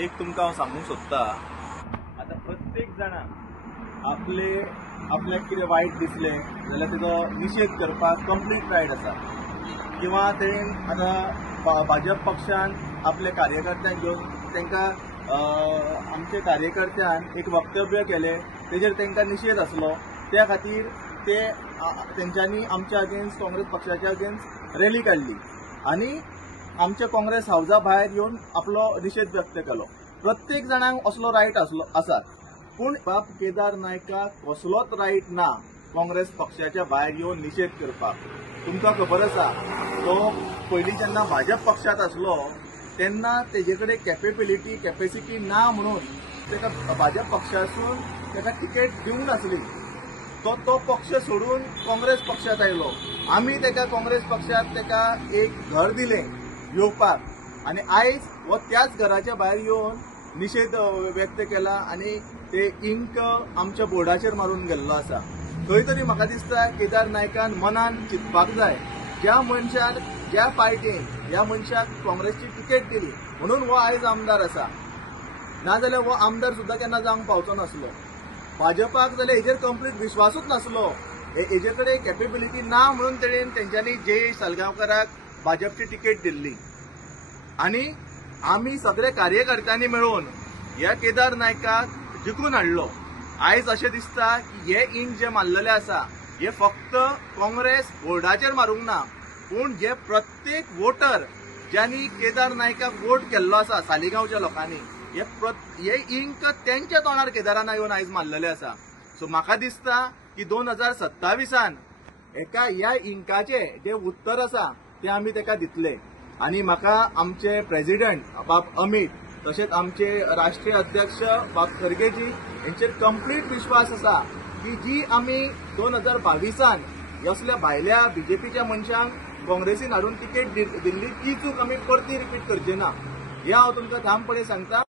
एक तुमकां हांव सांगूंक सोदतां, आतां प्रत्येक जाणाक आपल्याक कितें वायट दिसलें जाल्यार तेजो निशेध करपाक कंप्लीट रायट आसा। किंवा तेण आतां भाजप पक्षान आपल्या कार्यकर्त्यांक घेवन तांकां आमच्या कार्यकर्त्यान एक वक्तव्य केलें, तेजेर तांकां निशेध आसलो, त्या खातीर तेंच्यांनी आमच्या अगेन्स्ट काँग्रेस पक्षाच्या अगेन्स्ट रॅली काडली आनी आमच्या काँग्रेस हावजा भायर येवन आपलो निशेध व्यक्त केलो। प्रत्येक जाणांक असलो रायट आसा, पूण बाब केदार नायकाक कसलोच रायट ना काँग्रेस पक्षाच्या भायर येवन निशेध करपाक। तुमकां खबर आसा, तो पयलीं जेन्ना भाजप पक्षांत आसलो तेन्ना तेजे कडेन कॅपेसिटी ना म्हणून ताका भाजप पक्षासून ताका टिकेट दिवंक नासली। तो पक्ष सोडून काँग्रेस पक्षांत आयलो। आमी ताका काँग्रेस पक्षांत ताका एक घर दिलें येवपाक आनी आयज हो त्याच घराच्या भायर येवन निशेध व्यक्त केला आनी ते इंक आमच्या बोर्डाचेर मारून गेल्लो आसा। खंय तरी म्हाका दिसता केदार नायकान मनान चिंतपाक जाय, ज्या मनशान ज्या पार्टीन ह्या मनशाक काँग्रेसची तिकेट दिली म्हणून हो आयज आमदार आसा, नाजाल्यार हो आमदार सुद्दां केन्ना जावंक पावचो नासलो। भाजपाक जाल्यार हेजेर कंप्लीट विश्वासूच नासलो, हेजे कडेन कॅपेबिलिटी ना म्हणून तेंच्यांनी जयेश साळगांवकाराक भाजपची तिकेट दिल्ली आनी आमी सगळे कार्यकर्त्यांनी मेळून ह्या केदार नायकाक जिखून हाडलो। आयज अशें दिसता की हे इंक जे मारलेले आसा हे फक्त काँग्रेस बोर्डाचेर मारूंक ना, पूण जे प्रत्येक वोटर ज्यांनी केदार नायकाक वोट केल्लो आसा सालिगांवच्या लोकांनी, हे इंक तेंच्या तोंडार केदारान येवन आयज मारलेले आसा। सो म्हाका दिसता की 2027 ह्या इंकाचे जे उत्तर आसा ते आमी ताका दितले आनी म्हाका आमचे प्रेसिडेंट बाब अमित तशेंच आमचे राष्ट्रीय अध्यक्ष बाब खरगेजी हेंचेर कंप्लीट विश्वास आसा की जी आमी 2022 असल्या भायल्या बीजेपीच्या मनशांक काँग्रेसीन हाडून तिकेट दिल्ली ती चूक आमी परती रिपीट करचे ना, हे हांव तुमकां ठामपणे सांगता।